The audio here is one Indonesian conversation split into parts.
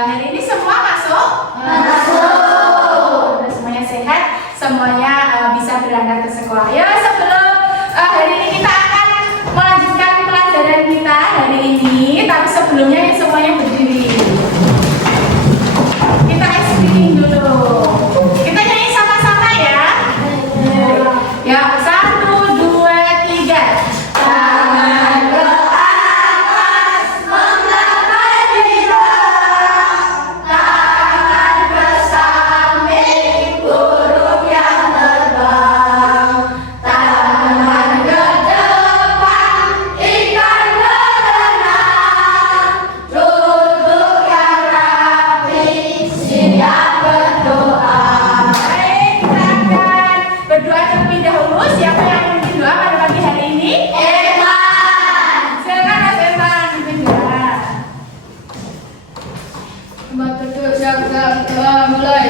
Hari ini semua masuk? Masuk. Semuanya sehat, semuanya bisa berangkat ke sekolah. Ya, sebelum hari ini kita akan melanjutkan pelajaran kita hari ini, tapi sebelumnya semuanya berdiri. Kita explaining dulu. Kita nyanyi sama-sama ya. Ya, 1, 2, 3. Tangan ke atas, menggapai bidang. Tangan ke samping, burung yang terbang. Tangan ke depan, ikan berenang. Duduk yang rapi, siap berdoa. Baik, kita akan berdoa terlebih dahulu. Siapa yang memimpin doa pada pagi hari ini? Eman. Silakan Mas Eman memimpin doa. Selamat berdoa, siap-siap, mulai.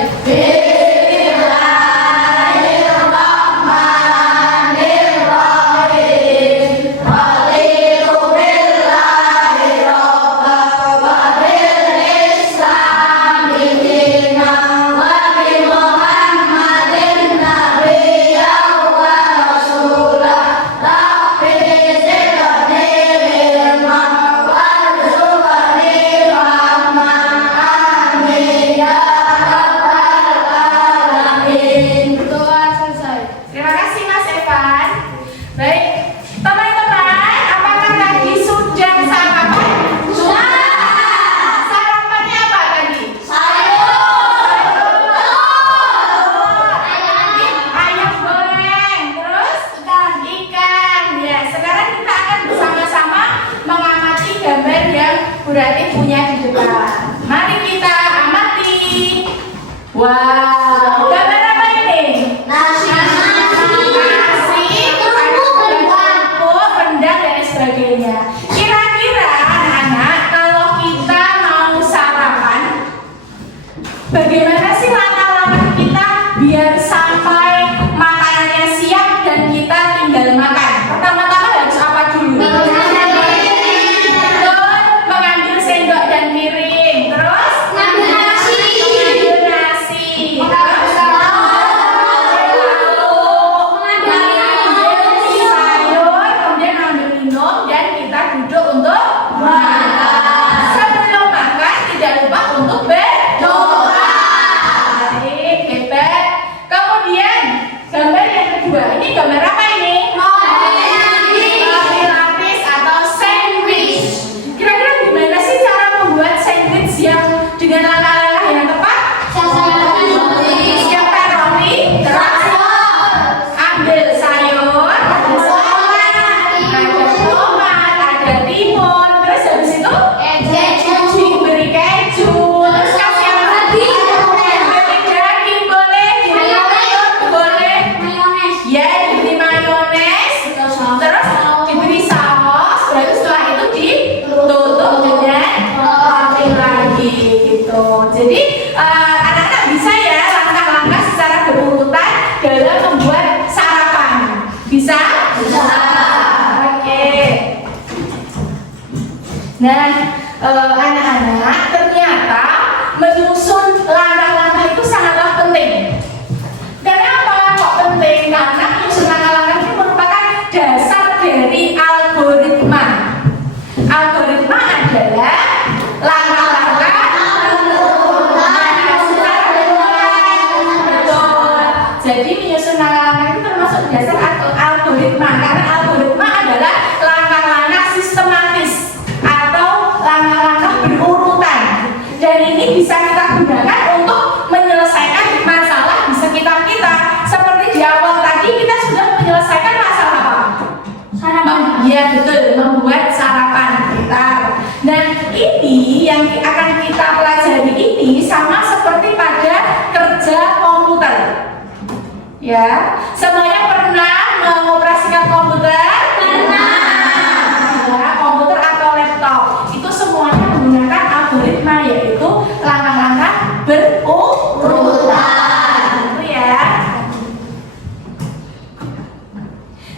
Berdoa selesai. Terima kasih Mas Evan. Baik, teman-teman, apakah tadi sudah sarapan? Sudah. Sarapannya apa tadi? Sayur. Ayam goreng. Terus ikan. Ya, sekarang kita akan bersama-sama mengamati gambar yang Bu Rati punya di depan. Mari kita amati. Wow, gambar apa ini? Nasi, kerupuk, rendang dan sebagainya. Kira-kira anak-anak, kalau kita mau sarapan, bagaimana sih langkah-langkah kita biar sampai makanannya siap dan kita tinggal makan? Pertama-tama harus apa dulu? Betul, mengambil sendok dan piring. Terus mengambil nasi. Terus sayur, kemudian ambil minum dan kita duduk untuk makan. Sebelum makan tidak lupa untuk berdoa. Baik, hebat. Kemudian gambar yang kedua, ini gambar apa ini? Roti lapis atau sandwich. Kira-kira gimana sih cara membuat sandwich yang dengan langkah-langkah yang tepat? Siapkan roti, terus ambil sayur, ada tomat, ada timun, terus habis itu diberi keju, terus kasih apa lagi? Diberi daging boleh, boleh, ya diberi mayones, terus diberi saus, baru setelah itu ditutup dengan roti lagi gitu. Jadi anak-anak bisa ya langkah-langkah secara berurutan dalam membuat sarapan. Bisa? Bisa. Oke. Nah, anak-anak, ternyata menyusun langkah-langkah itu sangatlah penting. Kenapa kok penting? Karena menyusun langkah-langkah itu merupakan dasar dari algoritma. Algoritma adalah langkah-langkah secara berulang. Betul. Jadi menyusun langkah-langkah itu termasuk dasar algoritma. Karena algoritma adalah langkah-langkah sistematis atau langkah-langkah berurutan. Dan ini bisa kita gunakan untuk menyelesaikan masalah di sekitar kita. Seperti di awal tadi kita sudah menyelesaikan masalah apa? Iya betul, membuat sarapan kita. Nah ini yang akan kita pelajari ini sama seperti pada kerja komputer. Ya, semuanya pernah mengoperasikan komputer? Pernah. Ya, komputer atau laptop itu semuanya menggunakan algoritma, yaitu langkah-langkah berurutan. Itu ya.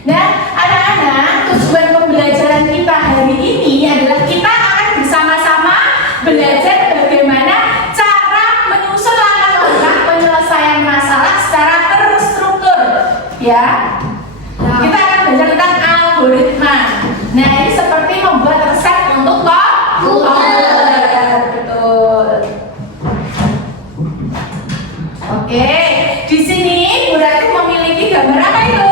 Nah, anak-anak, tujuan pembelajaran kita hari ini adalah kita akan bersama-sama belajar bagaimana Oke, di sini Bu Ratu memiliki gambar apa itu?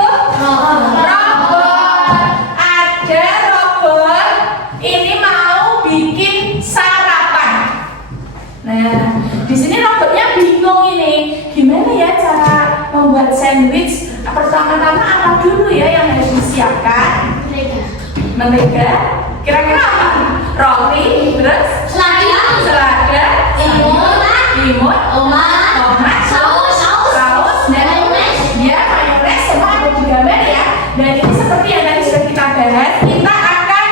Robot. Ada robot ini mau bikin sarapan. Nah, di sini robotnya bingung ini. Gimana ya cara membuat sandwich? Pertama-tama apa dulu ya yang harus disiapkan? Mentega. Kira-kira apa? Roti, terus selada, timun, tomat, saus, dan mayones semua ada di gambar ya. Dan ini seperti yang tadi sudah kita bahas, kita akan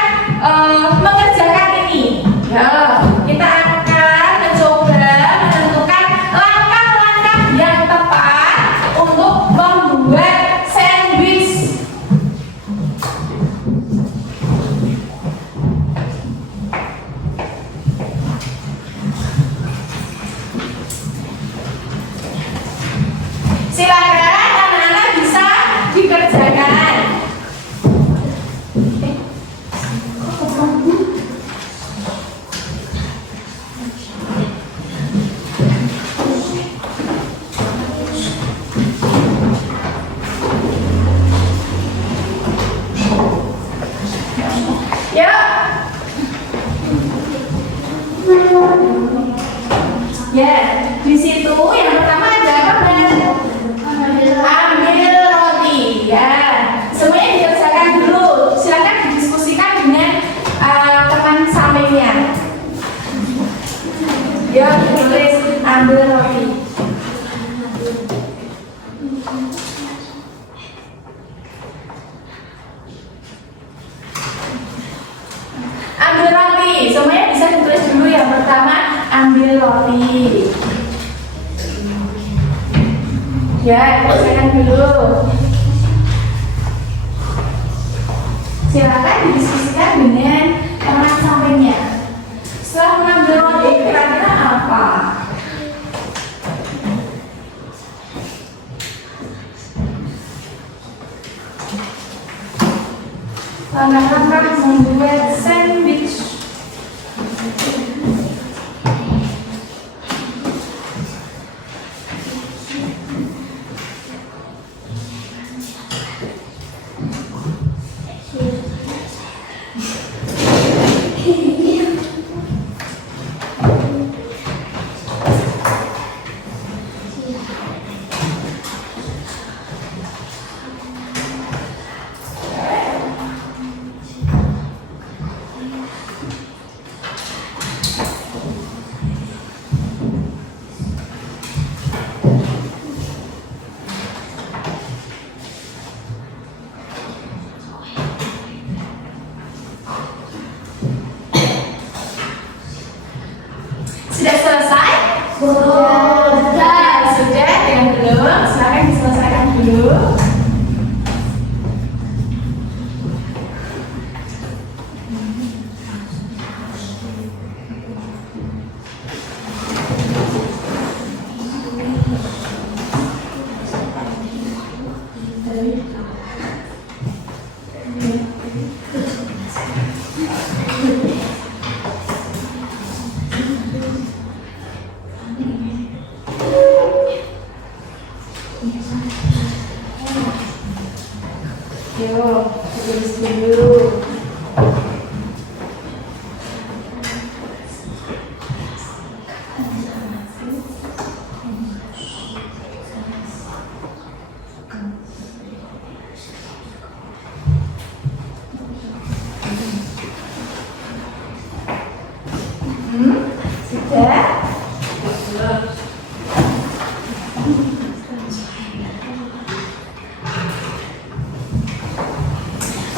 mengerjakan ini. Ya, kita akan mencoba menentukan langkah-langkah yang tepat untuk membuat sandwich. Silakan anak-anak bisa dikerjakan. Ya, di situ yang pertama ada apa, Ben? Ambil roti, ya. Semuanya dikerjakan dulu. Silakan didiskusikan dengan teman sampingnya. Ya, ditulis ambil roti. Ambil roti, semuanya bisa ditulis dulu. Yang pertama, ambil roti. Ya, kerjakan dulu. Silakan didiskusikan dengan teman sampingnya. Setelah mengambil roti, kira-kira apa? Langkah-langkah membuat sandwich. Sudah selesai? Sudah, yang belum, silakan diselesaikan dulu. Yuk, tulis dulu. Sudah?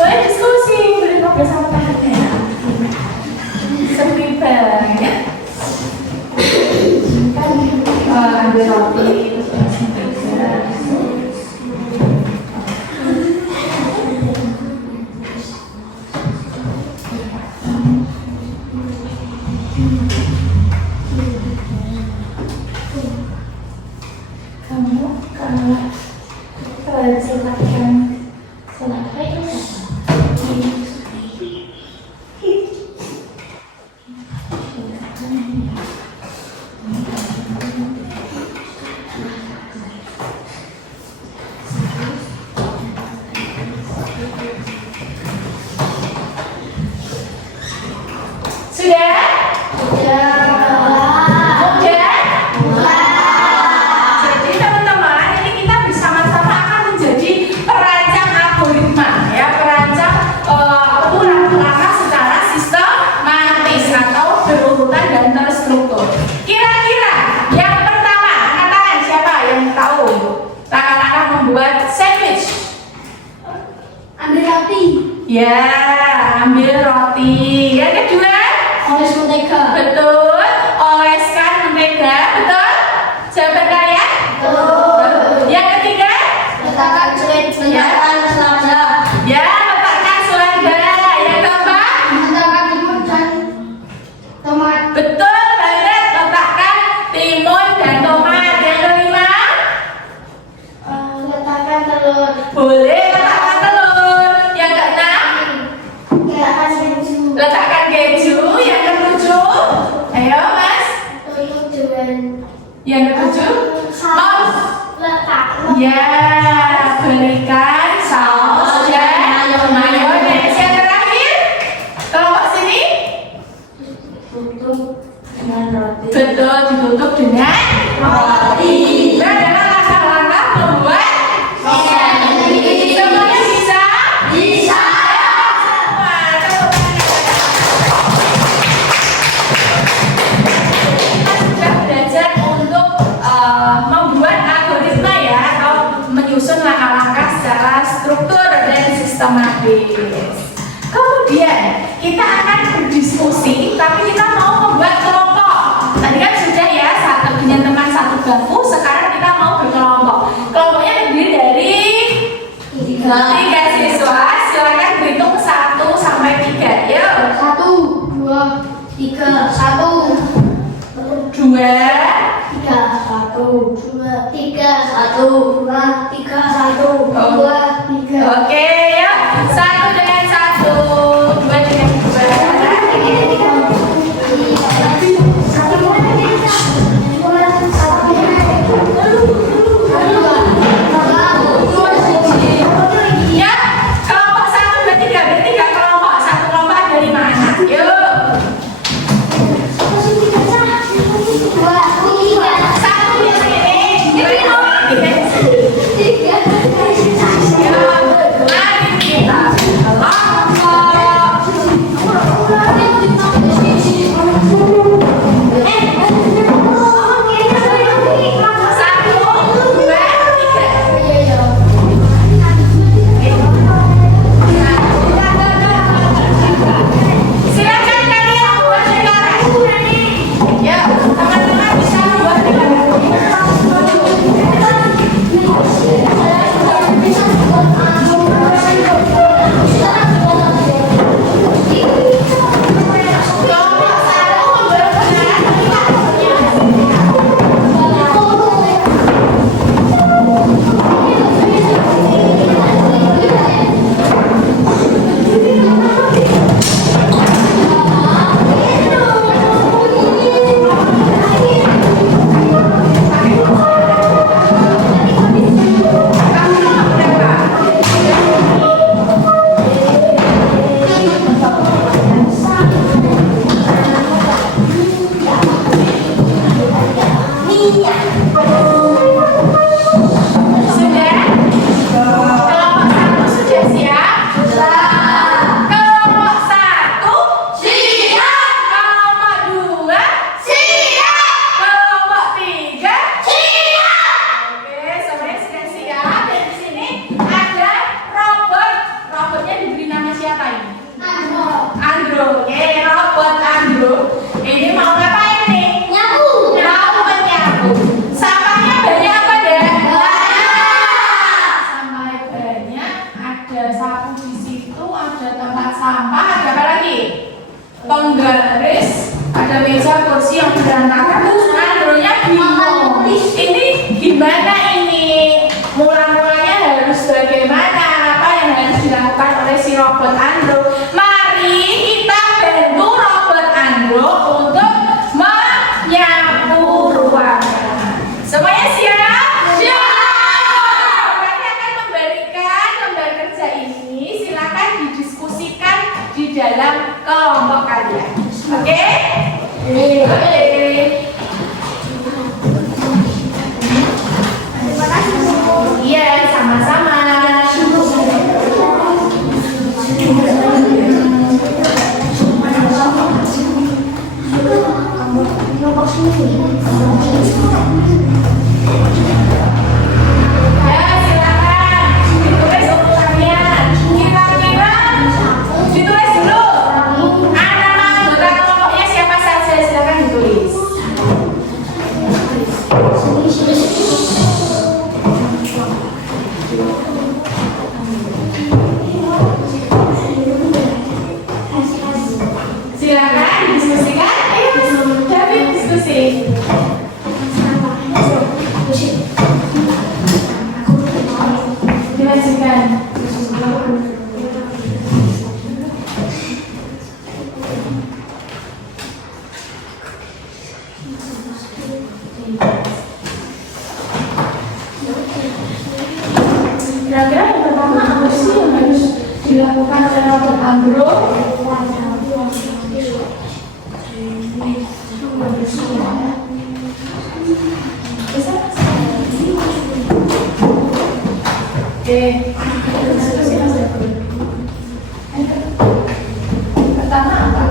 Boleh diskusi, boleh ngobrol sama temannya. Sepi banget. Kan ambil roti, terus mentega. Kamu kalau silakan. Ya, ambil roti. Yang kedua, Oles mentega. betul. Oleskan mentega, betul. Jawaban kalian? Betul. Yang ketiga, Letakkan selada. ya letakkan selada. Yang keempat, Letakkan timun dan tomat. betul banget, letakkan timun dan tomat. Yang kelima, Letakkan telur. boleh letakkan telur. Yang keenam, Letakkan keju. letakkan keju. Yang ketujuh, ayo mas. Yang ketujuh, Saus. Letak. ya berikan saus dan mayones. Yang terakhir, kelompok sini, Tutup dengan roti. betul ditutup dengan roti. Itu adalah langkah-langkah membuat Sandwich. semuanya bisa. Bisa. Semua, tepuk tangan. Kita sudah belajar untuk membuat algoritma ya, atau menyusun langkah-langkah secara struktur dan sistematis. Kemudian kita akan berdiskusi, tapi kita mau membuat kelompok. Tadi kan sudah ya, satu dengan teman satu bangku. Sekarang kita mau berkelompok. Kelompoknya terdiri dari tiga siswa. Silakan berhitung 1 sampai 3. Yuk. 1, 2, 3, 1, 2, 3, 1, 2, 3, 1, 2, 3, 1, 2, 3. Oke, yuk. 1 dengan 1, 2 dengan 2. Ya, kelompok 1, 2, 3. Berarti 3 kelompok. Satu kelompok ada 5 anak. Yuk. 1 di sini. Tiga di sini. Yuk, mari kita kelompok. Satu, dua, tiga. Silakan kalian buat sekarang. Ya, teman-teman bisa buat kelompok 1 Sudah? Kelompok 1 sudah siap? Kelompok 1 siap. Kelompok 2 siap. Kelompok 3 siap. Oke, semuanya sudah siap. Dan di sini ada robot. Robotnya diberi nama siapa ini? Andro. Oke, robot Andro. Ini mau ngapain nih? Mau menyapu. Sampahnya banyak apa deh? Sampah banyak. Ada sapu di situ, ada tempat sampah, ada apa lagi? Penggaris, ada meja kursi yang berantakan. Terus Andronya bingung. Ini gimana ini? Mula-mulanya harus bagaimana? Apa yang harus dilakukan oleh si robot Andro? Mari kita bantu robot Andro untuk menyapu ruangan. Semuanya siap? Siap! Kami akan memberikan lembar kerja ini. Silakan didiskusikan di dalam kelompok kalian. Oke? Oke. Iya, sama-sama. Ya, silakan ditulis urutannya. Kira-kira Silakan didiskusikan. Ayo, David diskusi. Dilanjutkan. Kira-kira yang pertama apa sih yang harus dilakukan oleh robot Andro? Oke, pertama apa?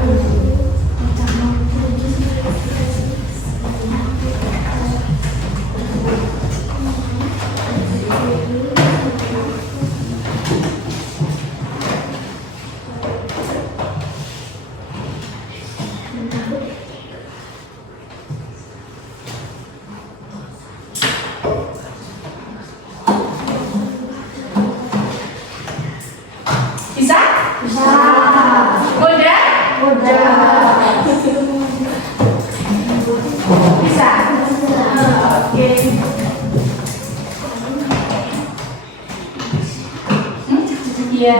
Bisa? Bisa. Mudah? Mudah. Bisa? Oke. Iya.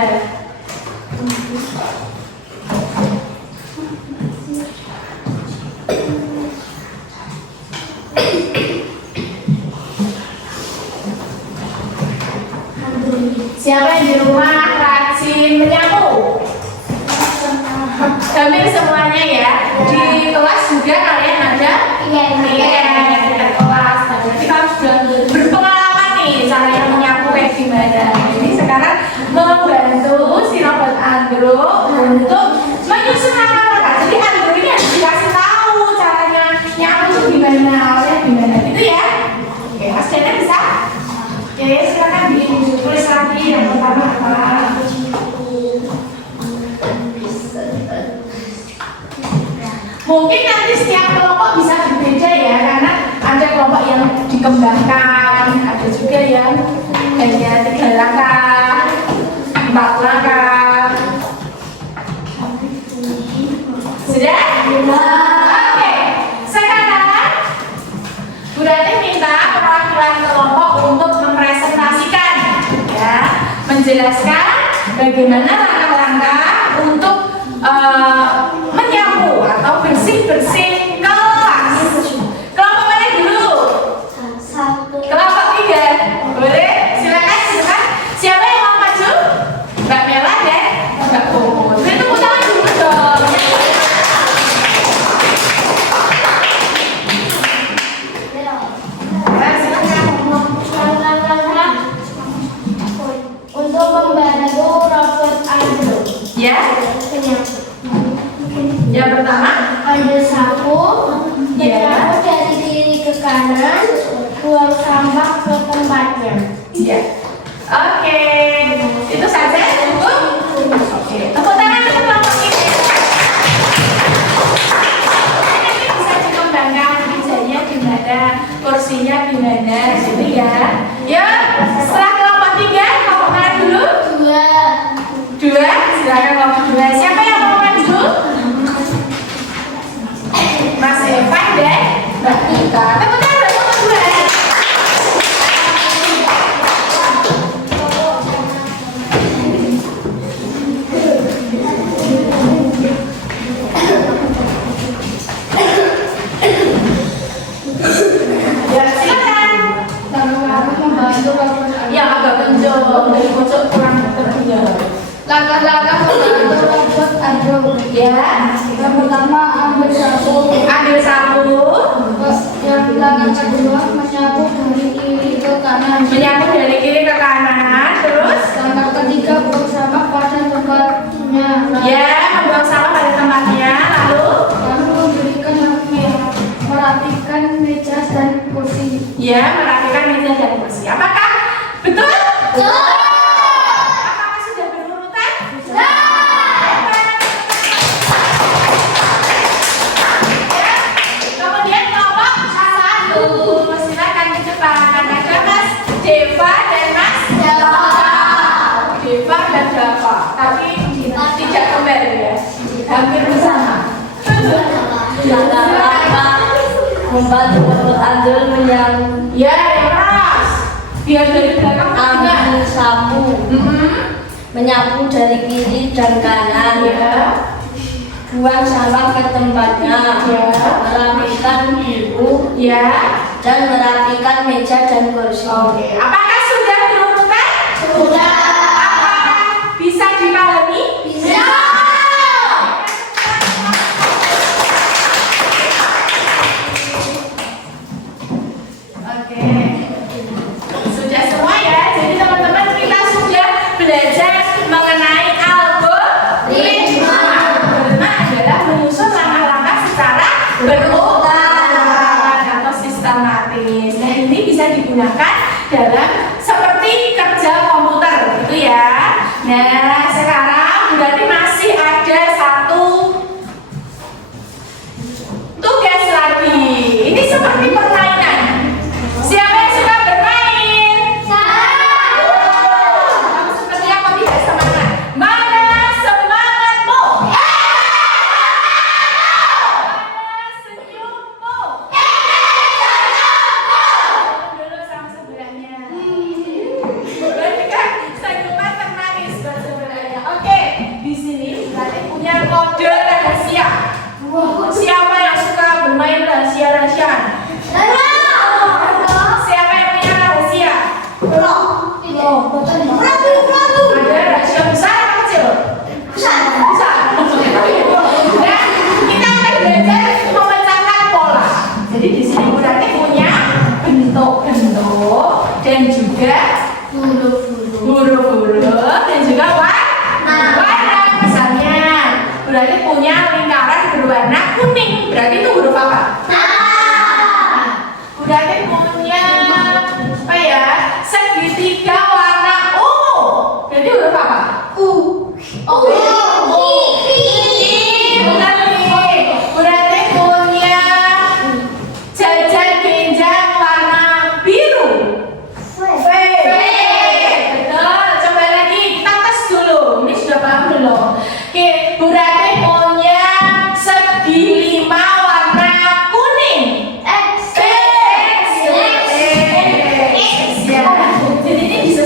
Siapa yang di rumah rajin menyapu? Hampir semuanya ya. Di kelas juga kalian ada? Iya, Di kelas. Nah, berarti kamu sudah berpengalaman nih caranya menyapu kayak gimana. Jadi sekarang membantu si robot Andro untuk menyusun langkah-langkah. Jadi Andro ini harus dikasih tahu caranya nyapu itu gimana, oleh gimana gitu ya. Oke, Mas Dana bisa? Oke, silakan ditulis lagi yang pertama apa? Mungkin nanti setiap kelompok bisa berbeda ya, karena ada kelompok yang dikembangkan, ada juga yang hanya 3 langkah, 4 langkah. Sudah? Oke, sekarang Bu Rati minta perwakilan kelompok untuk mempresentasikan, ya, menjelaskan bagaimana langkah-langkah untuk menyapu atau bersih-bersih kelas. Kelompok mana dulu? Kelompok 3. Boleh? Silakan, silakan. Siapa yang mau maju? Mbak Mela dan Mbak Puput. Tepuk tangan dulu dong. Untuk membantu robot Andro. Ya. Yang pertama, Ambil sapu, Ya. menyapu dari kiri ke kanan, buang sampah ke tempatnya. ya. Oke. Itu saja cukup. Oke. Tepuk tangan untuk kelompok ini. Ini bisa dikembangkan mejanya gimana, kursinya gimana, gitu ya. Ya. Setelah kelompok 3, kelompok mana dulu? 2. Silakan kelompok 2. Siapa yang mau maju? Mas Evan dan Mbak Ika. Tepuk tangan untuk kelompok 2. Ya, silakan. Membantu robot Yang agak kenjong dari pojok kurang tertinggal. Langkah-langkah membantu robot Andro. Ya. Yang pertama ambil sapu. Ambil sapu. Yang langkah kedua menyapu dari kiri ke kanan. Menyapu dari kiri ke kanan. Terus Langkah ketiga buang sampah pada tempatnya. ya, membuang sampah pada tempatnya. Lalu memberikan merapikan meja dan kursi. ya, merapikan meja dan kursi. Apakah betul? Apakah sudah berurutan? Ya. Kemudian kelompok 1. depan. Ada Mas Deva dan Mas Deva dan Dava. Tapi tidak kembar ya. Hampir bersama. Membantu Dr. Andul menyapu Ya, Mas. Biar dari belakang enggak. sapu, menyapu dari kiri dan kanan, Ya. buang sampah ke tempatnya, Ya. merapikan buku, Ya. dan merapikan meja dan kursi. Oke. Apakah sudah dilakukan? Sudah. Apakah bisa dipahami? Bisa. Oke. Sudah semua ya. Jadi teman-teman kita sudah belajar mengenai algoritma. Algoritma adalah menyusun langkah-langkah secara berurutan atau sistematis. Nah, ini bisa digunakan dalam seperti kerja komputer gitu ya. Nah, sekarang berarti masih ada satu tugas lagi. Ini seperti permainan. Siapa yang suka bermain? Kamu sepertinya kok tidak semangat. Mana semangatmu? Mana senyummu? Dulu sama sebelahnya. Berarti kan senyuman termanis buat sebelahnya. Oke, di sini berarti punya kode rahasia. Siapa yang suka bermain rahasia-rahasiaan? Siapa yang punya rahasia? Ada rahasia besar atau kecil? Besar. Nah, kita akan belajar memecahkan pola. Jadi di sini berarti punya bentuk-bentuk dan juga huruf-huruf dan juga warna. Misalnya, berarti punya lingkaran berwarna kuning. Berarti itu huruf apa? Berarti punya apa ya? Segitiga warna ungu. Berarti huruf apa? Bukan nih. Berarti punya jajan ginjal warna biru. Betul. Coba lagi kita tes dulu. Ini sudah paham belum? Oke. Berarti punya segi 5 warna kuning. X ya. Jadi ini bisa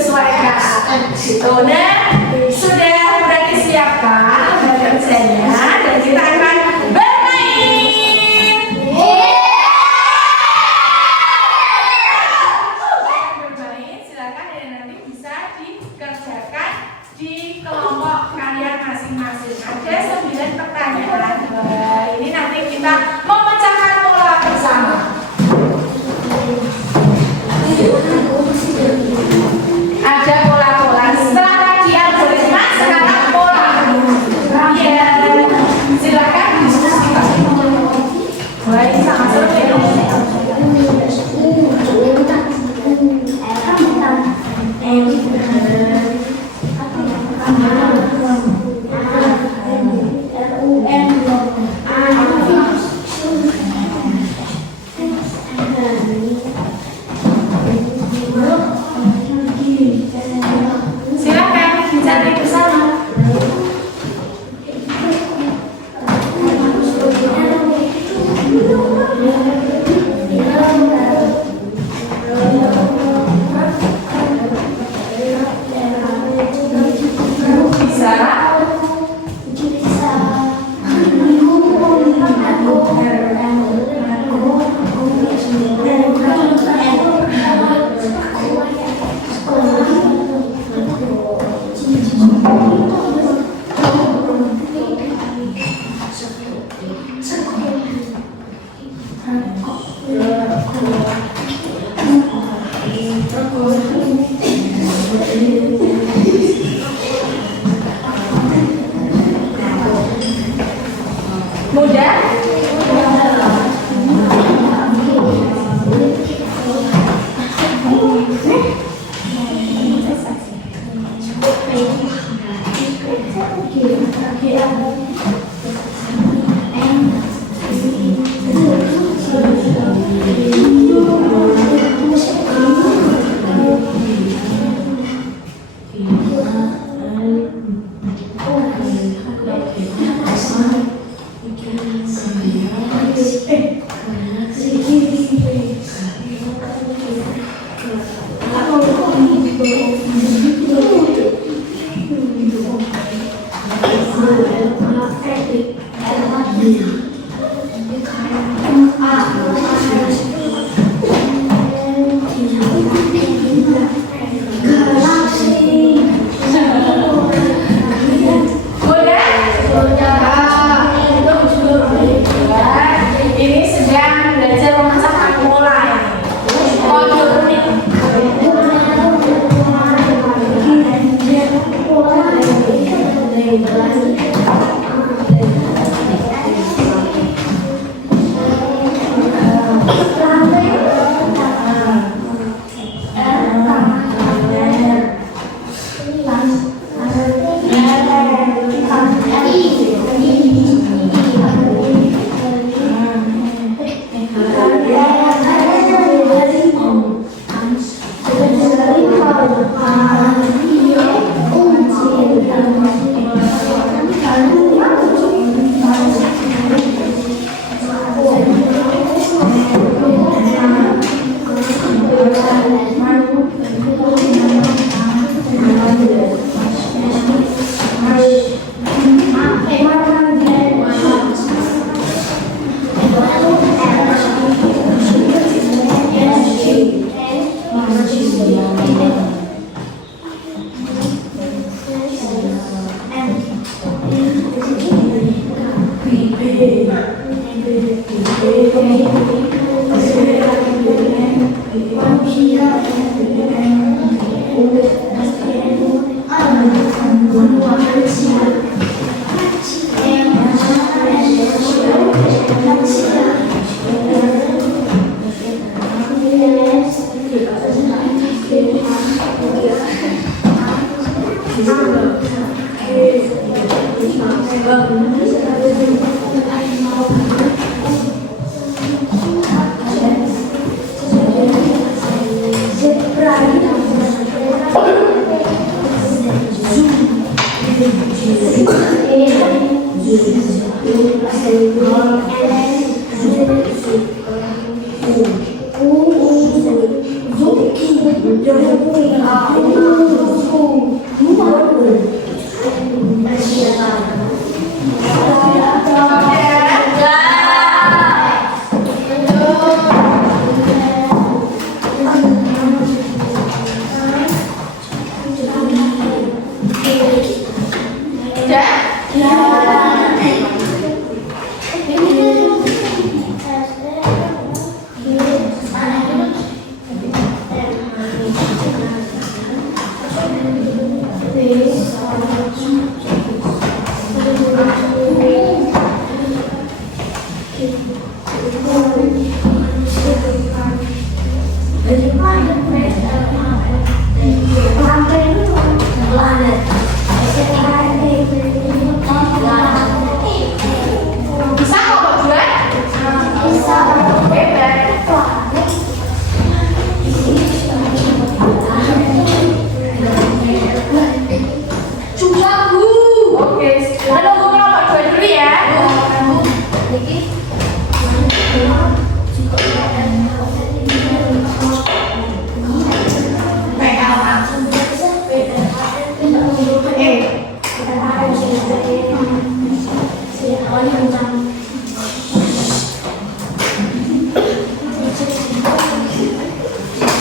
Bisa kok Mbak Bulan? Bisa. Hebat. Cuaku. Oke, menunggu Mbak Bulan dulu ya.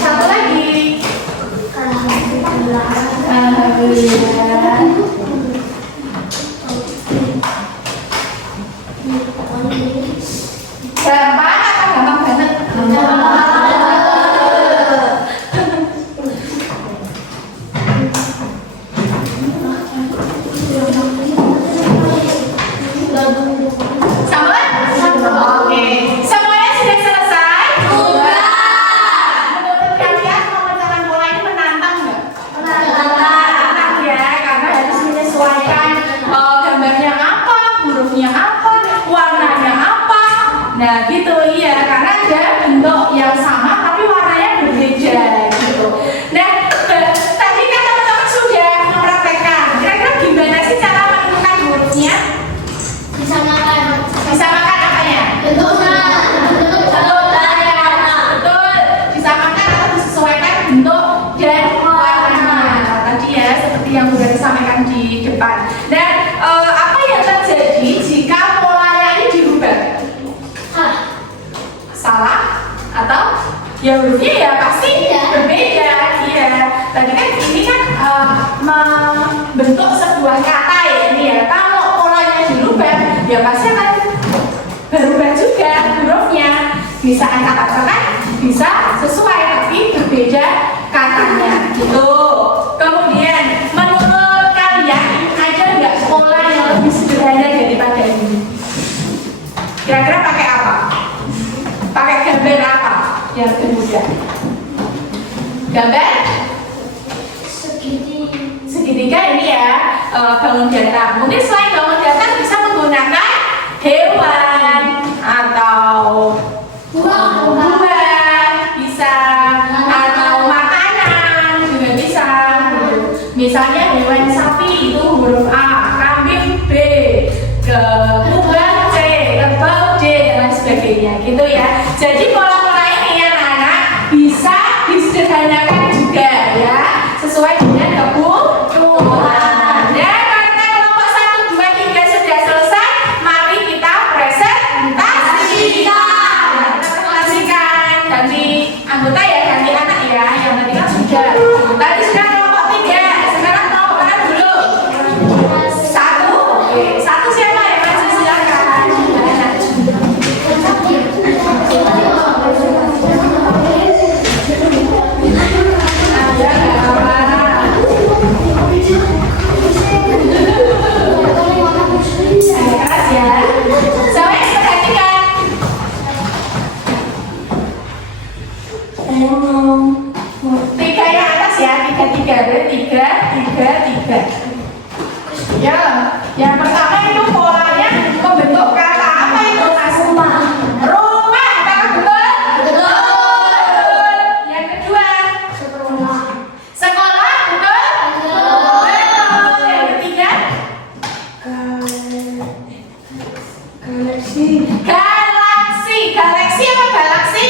Satu lagi. Alhamdulillah. Gampang atau gampang banget? Sama? Oke. Semuanya sudah selesai? Sudah. Menurut kalian pemecahan bola ini menantang nggak? Menantang ya, karena harus menyesuaikan gambarnya apa, hurufnya apa, warnanya apa. Nah gitu iya, karena ada bentuk yang sama tapi warnanya berbeda gitu. Nah tadi kan teman-teman sudah mempraktekkan. Kira-kira gimana sih cara menentukan hurufnya? Disamakan. Disamakan apanya? Bentuknya. Betul, disamakan atau disesuaikan bentuk dan warnanya. Tadi ya, seperti yang sudah disampaikan di depan. Dan apa yang terjadi jika polanya ini dirubah? Salah atau ya hurufnya ya pasti berbeda. Iya. Tadi kan ini kan membentuk sebuah kata ya ini ya. Kalau polanya dirubah, ya pasti akan berubah juga hurufnya. Bisa kata-kata bisa sesuai tapi berbeda katanya gitu. Kemudian menurut kalian ada nggak pola yang lebih sederhana daripada ini? Kira-kira pakai apa? Pakai gambar apa yang lebih mudah? Gambar segitiga ini ya, bangun datar. Mungkin selain bangun datar bisa menggunakan hewan atau buah bisa, atau makanan juga bisa. Misalnya hewan sapi itu huruf A, kambing B, kumbang C, kerbau D, dan lain sebagainya gitu ya. Jadi pola-pola ini anak-anak bisa disederhanakan juga ya, sesuai dengan kebutuhan. Dan karena kelompok 1, 2, 3 sudah selesai, mari kita presentasi. Kita presentasikan ganti anggota ya, ganti anak ya. Yang tadi kan sudah. Tadi sudah kelompok 3, sekarang kelompok mana dulu? 1. Oke, 1 siapa ya? Maju silakan. Ada nggak apa? Keras ya. Semuanya perhatikan. Tiga yang atas ya, 3, 3, berarti 3. Ya, yang pertama itu polanya membentuk kata apa itu? Rumah. Rumah, kata betul? Betul. Yang kedua, sekolah, betul? Betul. Yang ketiga, galaksi. Galaksi apa galaksi?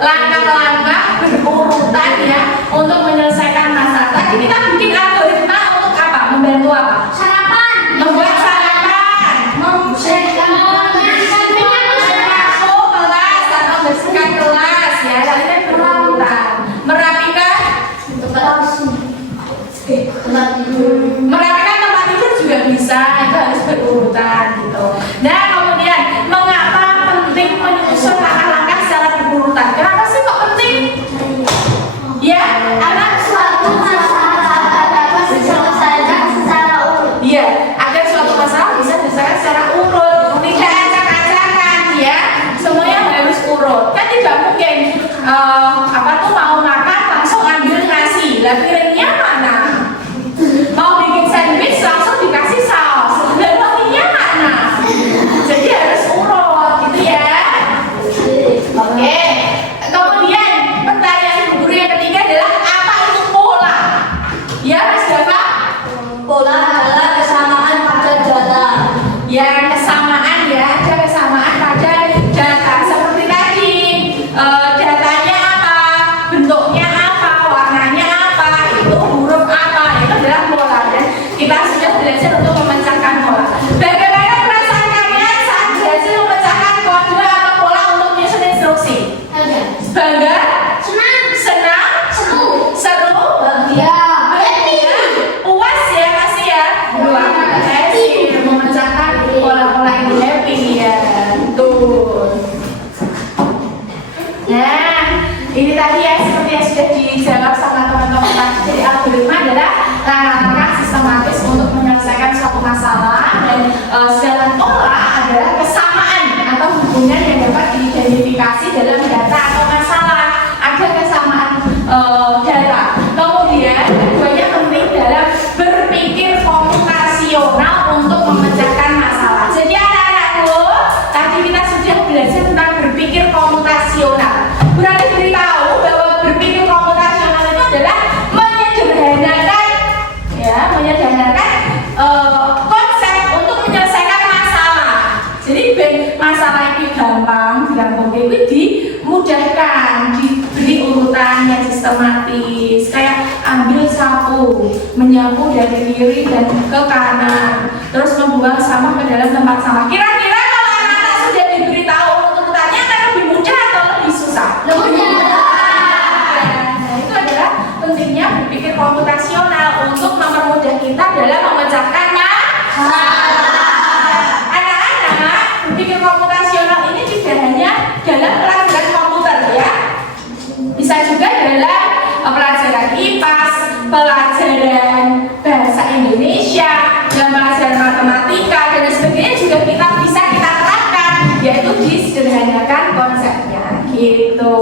langkah-langkah berurutan ya untuk menyelesaikan masalah. Tadi kita bikin algoritma untuk apa? Membantu apa? Sarapan. Membuat sarapan, menyapu kelas atau bersihkan kelas ya, tadi kan berurutan. Merapikan tempat tidur juga bisa, itu harus berurutan gitu. Nah kemudian mengapa penting menyusun langkah-langkah secara berurutan? Kenapa sih kok penting? Ya, anak Suatu masalah dapat diselesaikan secara urut. iya, agar suatu masalah bisa diselesaikan secara urut, tidak acak-acakan ya. Semuanya harus urut. Kan tidak mungkin apa tuh mau makan langsung ambil nasi. Lah piringnya mana? Mau bikin sandwich langsung dikasih saus. Dan rotinya mana? Jadi harus urut gitu ya. Oke. Kemudian pertanyaan ibu guru yang ketiga adalah apa itu pola? Ya, Mas Dava? Pola adalah kesamaan pada data. Ya, kesamaan ya, ada kesamaan pada data seperti tadi. Datanya apa, bentuknya apa, warnanya apa, itu huruf apa, itu adalah pola dan kita sudah belajar untuk memecahkan pola. Bagaimana perasaan kalian saat berhasil memecahkan kode atau pola untuk menyusun instruksi? Bangga? Senang? Seru? Ya. Puas ya pasti ya. Happy memecahkan pola-pola ini, happy ya. Betul. Nah, ini tadi ya seperti yang sudah dijawab sama teman-teman tadi. Jadi algoritma adalah langkah sistematis untuk menyelesaikan suatu masalah dan sedangkan pola adalah kesamaan atau hubungan yang dapat diidentifikasi dalam data atau masalah. Ada kesamaan data. Kemudian keduanya penting dalam berpikir komputasional untuk memecahkan masalah. Jadi anak-anakku, tadi kita sudah belajar tentang berpikir komputasional. Berarti beritahu bahwa berpikir komputasional itu adalah menyederhanakan konsep untuk menyelesaikan masalah. Jadi masalah ini gampang dilakukan, dimudahkan, diberi urutan yang sistematis. Kayak ambil sapu, menyapu dari kiri dan ke kanan, terus membuang sampah ke dalam tempat sampah. Kira-kira kalau anak-anak sudah diberitahu urutannya akan lebih mudah atau lebih susah? Nah, itu adalah pentingnya berpikir komputasional untuk mempermudah kita dalam memecahkan masalah. Anak-anak, berpikir komputasional ini tidak hanya dalam pelajaran komputer ya, bisa juga dalam pelajaran IPAS, pelajaran bahasa Indonesia, dan pelajaran matematika dan sebagainya juga bisa kita terapkan, yaitu disederhanakan konsepnya gitu.